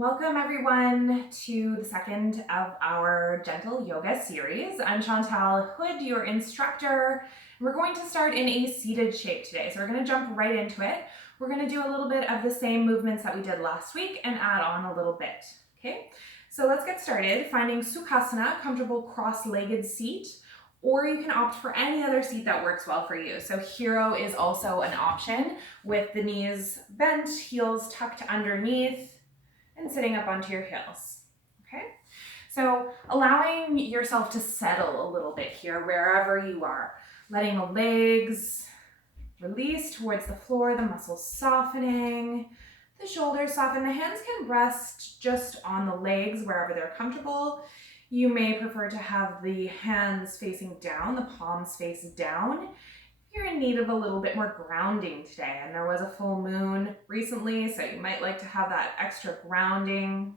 Welcome everyone to the second of our gentle yoga series. I'm Chantal Houde, your instructor. We're going to start in a seated shape today. So we're going to jump right into it. We're going to do a little bit of the same movements that we did last week and add on a little bit. Okay, so let's get started. Finding Sukhasana, comfortable cross-legged seat, or you can opt for any other seat that works well for you. So Hero is also an option with the knees bent, heels tucked underneath, and sitting up onto your heels. Okay, so allowing yourself to settle a little bit here wherever you are, letting the legs release towards the floor, the muscles softening, the shoulders soften. The hands can rest just on the legs wherever they're comfortable. You may prefer to have the hands facing down, the palms face down. You're in need of a little bit more grounding today, and there was a full moon recently, so you might like to have that extra grounding.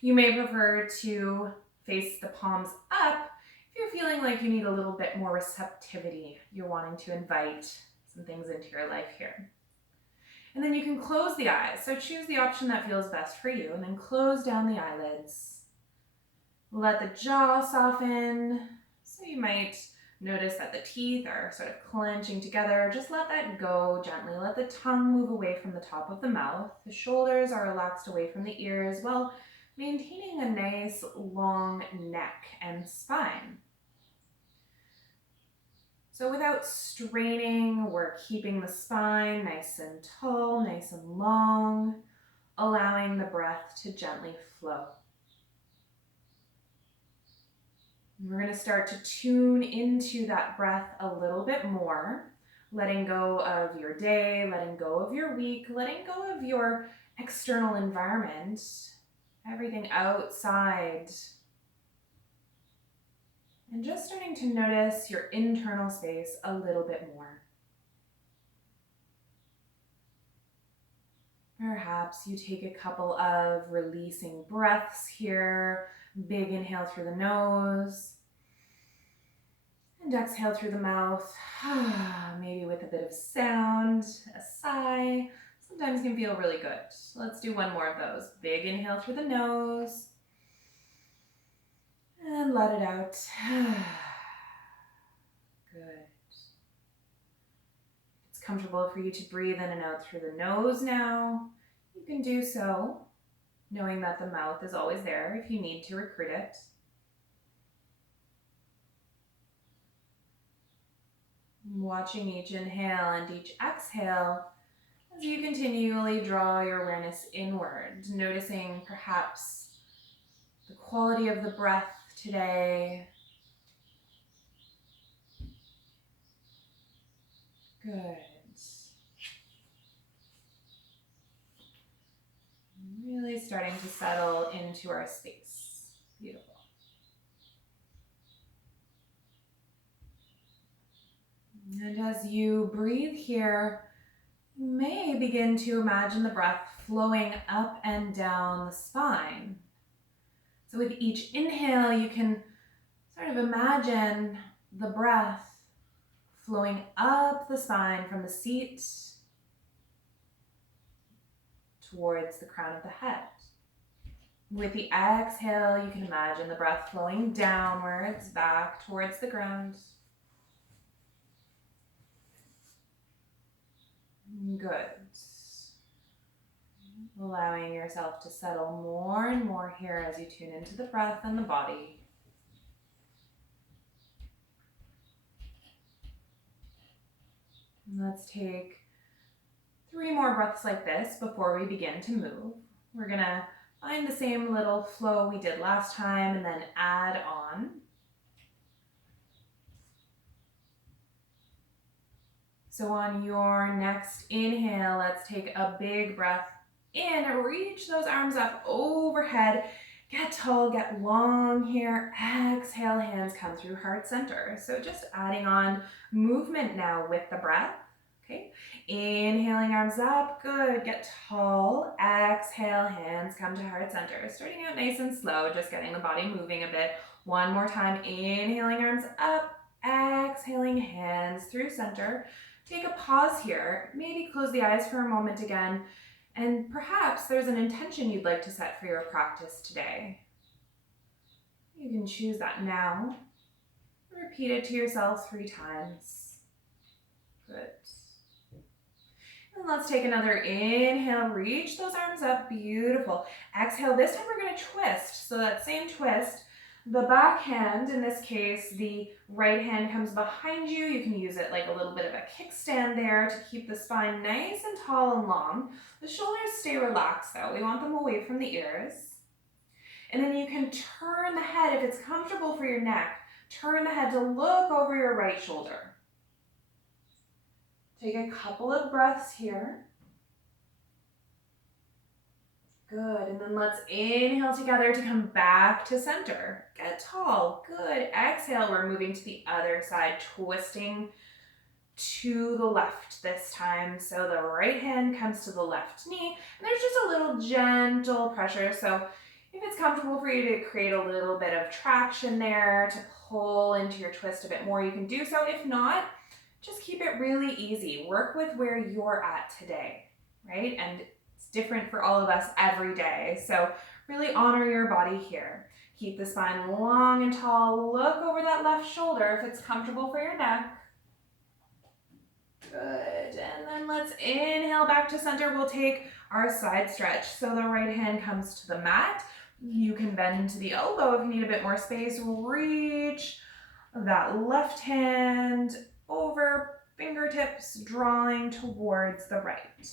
You may prefer to face the palms up if you're feeling like you need a little bit more receptivity. You're wanting to invite some things into your life here. And then you can close the eyes. So choose the option that feels best for you, and then close down the eyelids. Let the jaw soften. So you might notice that the teeth are sort of clenching together. Just let that go gently. Let the tongue move away from the top of the mouth. The shoulders are relaxed away from the ears while maintaining a nice long neck and spine. So without straining, we're keeping the spine nice and tall, nice and long, allowing the breath to gently flow. We're going to start to tune into that breath a little bit more, letting go of your day, letting go of your week, letting go of your external environment, everything outside, and just starting to notice your internal space a little bit more. Perhaps you take a couple of releasing breaths here. Big inhale through the nose. And exhale through the mouth, maybe with a bit of sound, a sigh. Sometimes can feel really good. Let's do one more of those. Big inhale through the nose. And let it out. Good. If it's comfortable for you to breathe in and out through the nose now, you can do so, knowing that the mouth is always there if you need to recruit it. Watching each inhale and each exhale as you continually draw your awareness inward, noticing perhaps the quality of the breath today. Good. Really starting to settle into our space. Beautiful. And as you breathe here, you may begin to imagine the breath flowing up and down the spine. So with each inhale, you can sort of imagine the breath flowing up the spine from the seat towards the crown of the head. With the exhale, you can imagine the breath flowing downwards, back towards the ground. Good. Allowing yourself to settle more and more here as you tune into the breath and the body. Let's take 3 more breaths like this before we begin to move. We're going to find the same little flow we did last time and then add on. So on your next inhale, let's take a big breath in. Reach those arms up overhead. Get tall, get long here. Exhale, hands come through heart center. So just adding on movement now with the breath. Okay, inhaling arms up, good, get tall. Exhale, hands come to heart center. Starting out nice and slow, just getting the body moving a bit. One more time, inhaling arms up, exhaling hands through center. Take a pause here, maybe close the eyes for a moment again, And perhaps there's an intention you'd like to set for your practice today. You can choose that now. Repeat it to yourself 3 times. Good. And let's take another inhale, reach those arms up, beautiful. Exhale, this time we're gonna twist. So that same twist, the back hand, in this case, the right hand comes behind you. You can use it like a little bit of a kickstand there to keep the spine nice and tall and long. The shoulders stay relaxed though. We want them away from the ears. And then you can turn the head, if it's comfortable for your neck, turn the head to look over your right shoulder. Take a couple of breaths here. Good, and then let's inhale together to come back to center. Get tall, good. Exhale, we're moving to the other side, twisting to the left this time. So the right hand comes to the left knee, and there's just a little gentle pressure. So if it's comfortable for you to create a little bit of traction there to pull into your twist a bit more, you can do so. If not, just keep it really easy. Work with where you're at today, right? And it's different for all of us every day. So really honor your body here. Keep the spine long and tall. Look over that left shoulder if it's comfortable for your neck. Good, and then let's inhale back to center. We'll take our side stretch. So the right hand comes to the mat. You can bend into the elbow if you need a bit more space. Reach that left hand over, fingertips drawing towards the right.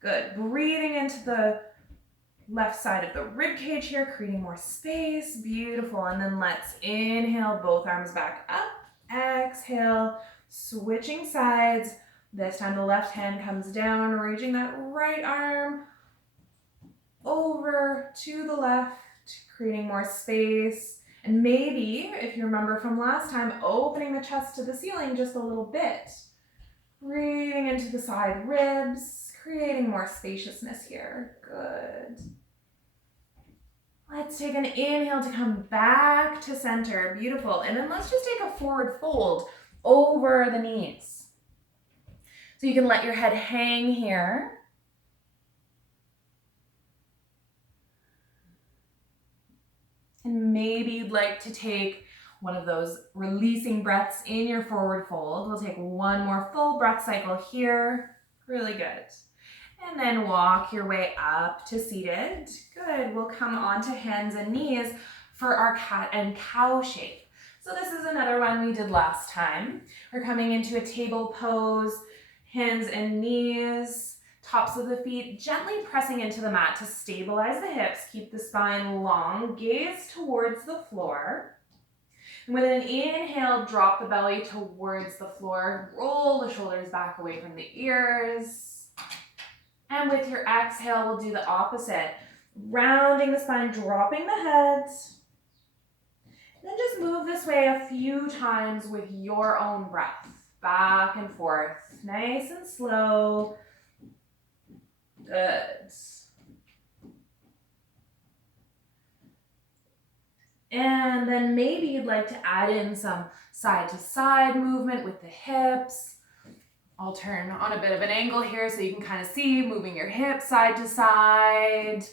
Good, breathing into the left side of the rib cage here, creating more space, beautiful. And then let's inhale, both arms back up, exhale, switching sides. This time the left hand comes down, reaching that right arm over to the left, creating more space. And maybe, if you remember from last time, opening the chest to the ceiling just a little bit. Breathing into the side ribs, creating more spaciousness here. Good. Let's take an inhale to come back to center. Beautiful. And then let's just take a forward fold over the knees. So you can let your head hang here. And maybe you'd like to take one of those releasing breaths in your forward fold. We'll take one more full breath cycle here. Really good. And then walk your way up to seated. Good. We'll come onto hands and knees for our cat and cow shape. So this is another one we did last time. We're coming into a table pose, hands and knees. Tops of the feet gently pressing into the mat to stabilize the hips, keep the spine long, gaze towards the floor. And with an inhale, drop the belly towards the floor, roll the shoulders back away from the ears. And with your exhale, we'll do the opposite, rounding the spine, dropping the head. Then just move this way a few times with your own breath, back and forth, nice and slow. Good. And then maybe you'd like to add in some side to side movement with the hips. I'll turn on a bit of an angle here so you can kind of see moving your hips side to side.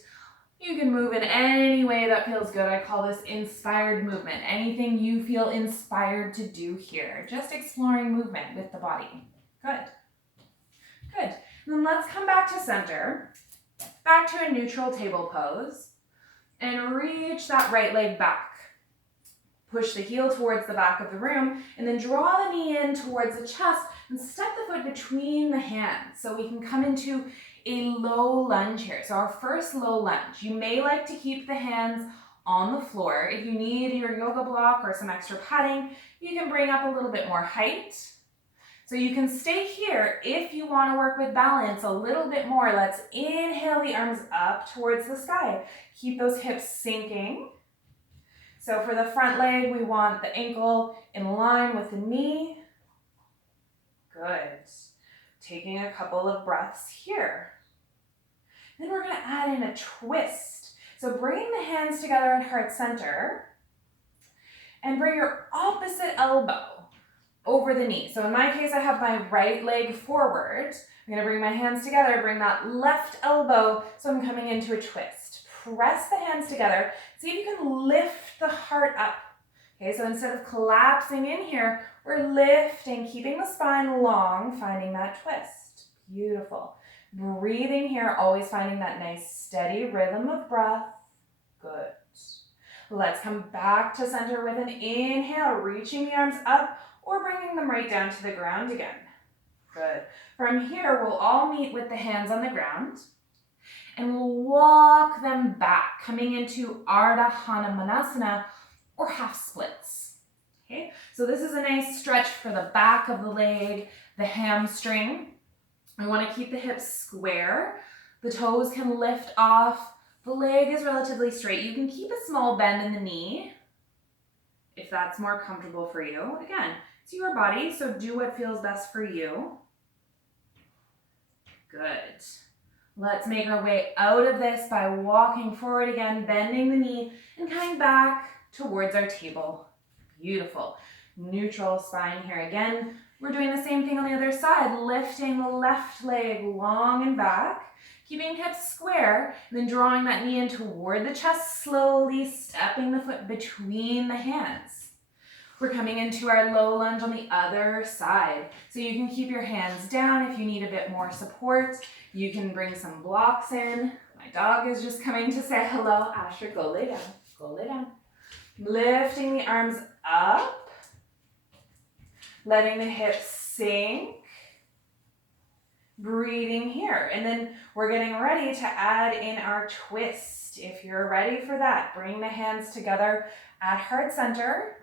You can move in any way that feels good. I call this inspired movement. Anything you feel inspired to do here. Just exploring movement with the body. Good. Good. Then let's come back to center, back to a neutral table pose, and reach that right leg back. Push the heel towards the back of the room, and then draw the knee in towards the chest, and step the foot between the hands. So we can come into a low lunge here. So our first low lunge. You may like to keep the hands on the floor. If you need your yoga block or some extra padding, you can bring up a little bit more height. So you can stay here if you want to work with balance a little bit more. Let's inhale the arms up towards the sky. Keep those hips sinking. So for the front leg, we want the ankle in line with the knee. Good. Taking a couple of breaths here. Then we're going to add in a twist. So bring the hands together at heart center and bring your opposite elbow over the knee. So in my case, I have my right leg forward. I'm gonna bring my hands together, bring that left elbow, so I'm coming into a twist. Press the hands together. See if you can lift the heart up. Okay, so instead of collapsing in here, we're lifting, keeping the spine long, finding that twist. Beautiful. Breathing here, always finding that nice steady rhythm of breath. Good. Let's come back to center with an inhale, reaching the arms up or bringing them right down to the ground again. Good. From here, we'll all meet with the hands on the ground and we'll walk them back, coming into Ardha Hanumanasana or half splits. Okay, so this is a nice stretch for the back of the leg, the hamstring. We want to keep the hips square. The toes can lift off. The leg is relatively straight. You can keep a small bend in the knee if that's more comfortable for you. Again, it's your body, so do what feels best for you. Good. Let's make our way out of this by walking forward again, bending the knee and coming back towards our table. Beautiful. Neutral spine here again. We're doing the same thing on the other side, lifting the left leg long and back, keeping hips square, and then drawing that knee in toward the chest, slowly stepping the foot between the hands. We're coming into our low lunge on the other side. So you can keep your hands down if you need a bit more support. You can bring some blocks in. My dog is just coming to say hello. Asher, go lay down. Go lay down. Lifting the arms up. Letting the hips sink. Breathing here. And then we're getting ready to add in our twist. If you're ready for that, bring the hands together at heart center.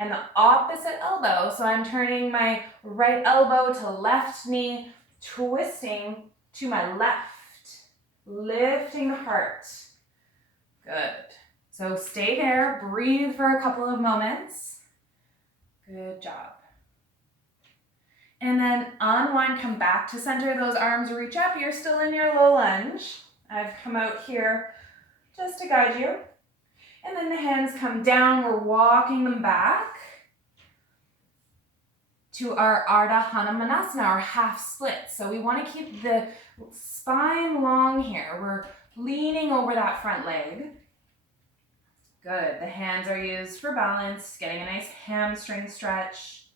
And the opposite elbow. So I'm turning my right elbow to left knee, twisting to my left, lifting the heart. Good. So stay there, breathe for a couple of moments. Good job. And then unwind, come back to center, those arms reach up. You're still in your low lunge. I've come out here just to guide you. And then the hands come down, we're walking them back to our Ardha Hanumanasana, our half split. So we want to keep the spine long here. We're leaning over that front leg. Good, the hands are used for balance, getting a nice hamstring stretch.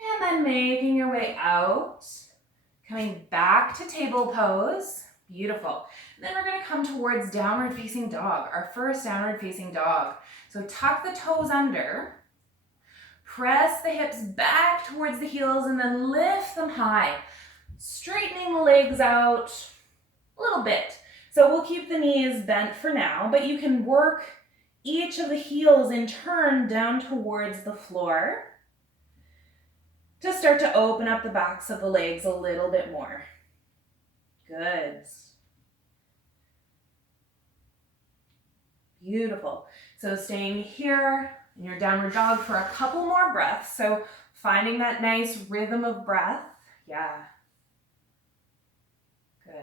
And then making your way out, coming back to table pose. Beautiful. Then we're going to come towards downward facing dog, our first downward facing dog. So tuck the toes under, press the hips back towards the heels and then lift them high, straightening the legs out a little bit. So we'll keep the knees bent for now, but you can work each of the heels in turn down towards the floor to start to open up the backs of the legs a little bit more. Good. Beautiful. So staying here in your downward dog for a couple more breaths. So finding that nice rhythm of breath. Yeah. Good.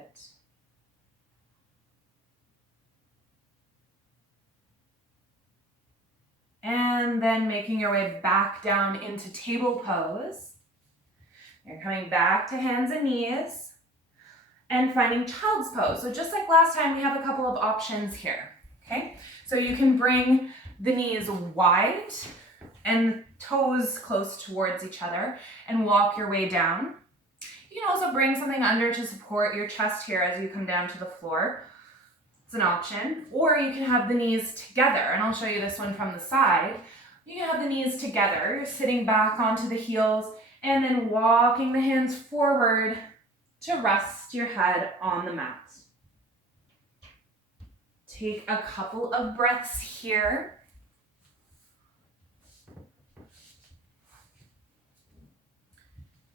And then making your way back down into table pose. You're coming back to hands and knees and finding child's pose. So just like last time, we have a couple of options here. Okay, so you can bring the knees wide and toes close towards each other and walk your way down. You can also bring something under to support your chest here as you come down to the floor. It's an option. Or you can have the knees together, and I'll show you this one from the side. You can have the knees together. You're sitting back onto the heels and then walking the hands forward to rest your head on the mat. Take a couple of breaths here.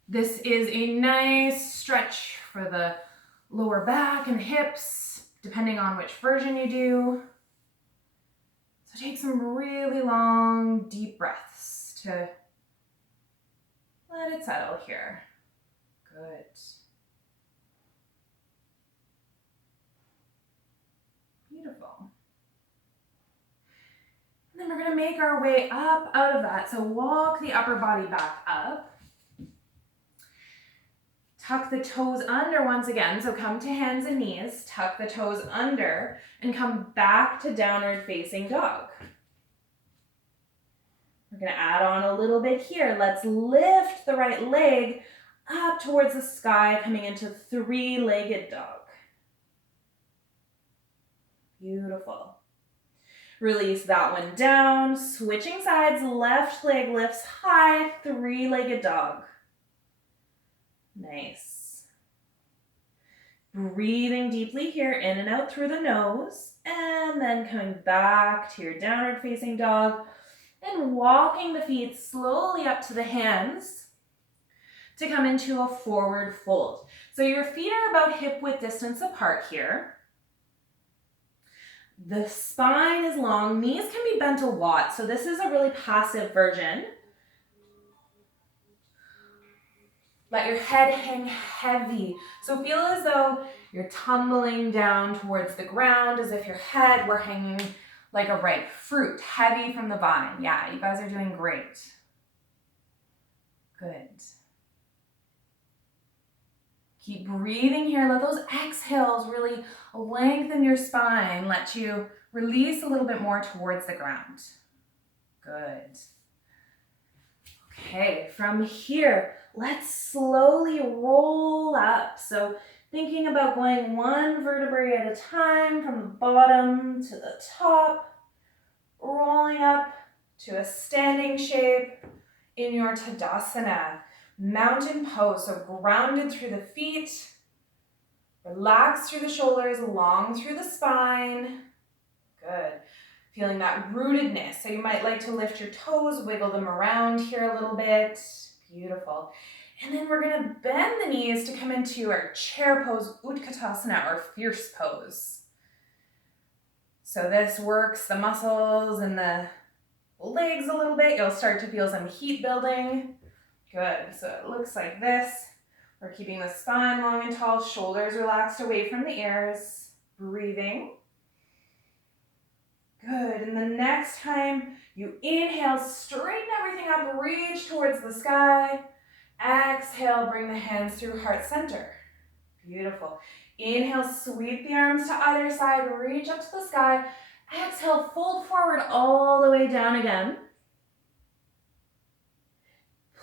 This is a nice stretch for the lower back and hips, depending on which version you do. So take some really long, deep breaths to let it settle here. Good. Beautiful. And then we're going to make our way up out of that. So walk the upper body back up. Tuck the toes under once again. So come to hands and knees, tuck the toes under, and come back to downward facing dog. We're going to add on a little bit here. Let's lift the right leg up towards the sky, coming into three-legged dog. Beautiful. Release that one down, switching sides, left leg lifts high, three-legged dog. Nice. Breathing deeply here, in and out through the nose, and then coming back to your downward facing dog, and walking the feet slowly up to the hands to come into a forward fold. So your feet are about hip width distance apart here. The spine is long, knees can be bent a lot, so this is a really passive version. Let your head hang heavy. So feel as though you're tumbling down towards the ground, as if your head were hanging like a ripe fruit, heavy from the vine. Yeah, you guys are doing great. Good. Keep breathing here. Let those exhales really lengthen your spine. Let you release a little bit more towards the ground. Good. Okay, from here, let's slowly roll up. So thinking about going one vertebrae at a time from the bottom to the top, rolling up to a standing shape in your Tadasana. Mountain pose, so grounded through the feet, relax through the shoulders, long through the spine. Good. Feeling that rootedness. So you might like to lift your toes, wiggle them around here a little bit. Beautiful. And then we're going to bend the knees to come into our chair pose, Utkatasana, or fierce pose. So this works the muscles and the legs a little bit. You'll start to feel some heat building. Good. So it looks like this. We're keeping the spine long and tall, shoulders relaxed away from the ears. Breathing. Good. And the next time you inhale, straighten everything up, reach towards the sky. Exhale, bring the hands through heart center. Beautiful. Inhale, sweep the arms to either side, reach up to the sky. Exhale, fold forward all the way down again.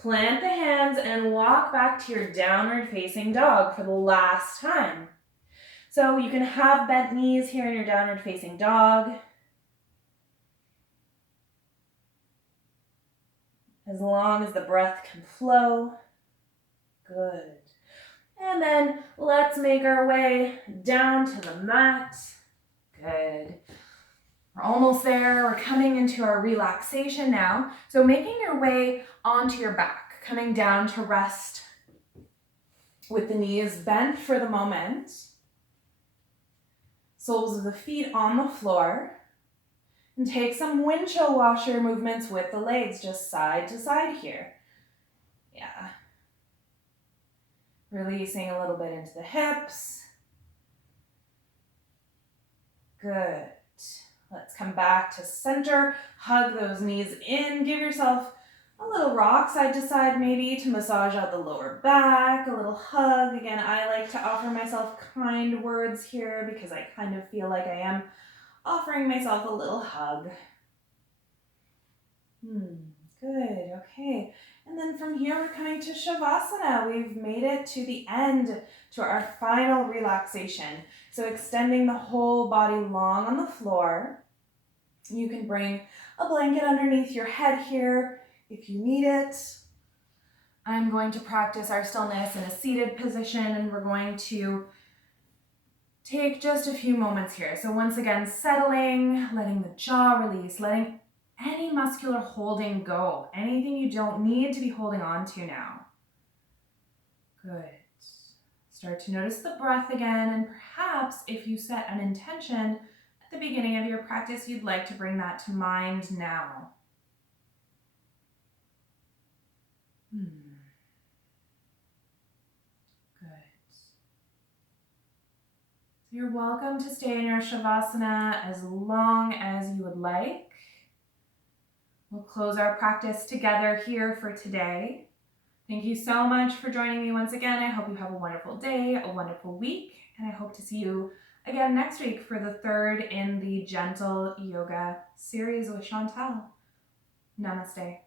Plant the hands and walk back to your downward facing dog for the last time. So you can have bent knees here in your downward facing dog. As long as the breath can flow. Good. And then let's make our way down to the mat. Good. We're almost there. We're coming into our relaxation now. So making your way onto your back, coming down to rest with the knees bent for the moment. Soles of the feet on the floor. And take some windshield washer movements with the legs, just side to side here. Yeah. Releasing a little bit into the hips. Good. Let's come back to center. Hug those knees in. Give yourself a little rock side to side maybe to massage out the lower back. A little hug. Again, I like to offer myself kind words here because I kind of feel like I am offering myself a little hug. Good, okay. And then from here, we're coming to Shavasana. We've made it to the end, to our final relaxation. So extending the whole body long on the floor. You can bring a blanket underneath your head here if you need it. I'm going to practice our stillness in a seated position, and we're going to take just a few moments here. So once again, settling, letting the jaw release, letting any muscular holding go. Anything you don't need to be holding on to now. Good. Start to notice the breath again, and perhaps if you set an intention at the beginning of your practice, you'd like to bring that to mind now. You're welcome to stay in your Shavasana as long as you would like. We'll close our practice together here for today. Thank you so much for joining me once again. I hope you have a wonderful day, a wonderful week, and I hope to see you again next week for the third in the Gentle Yoga series with Chantal. Namaste.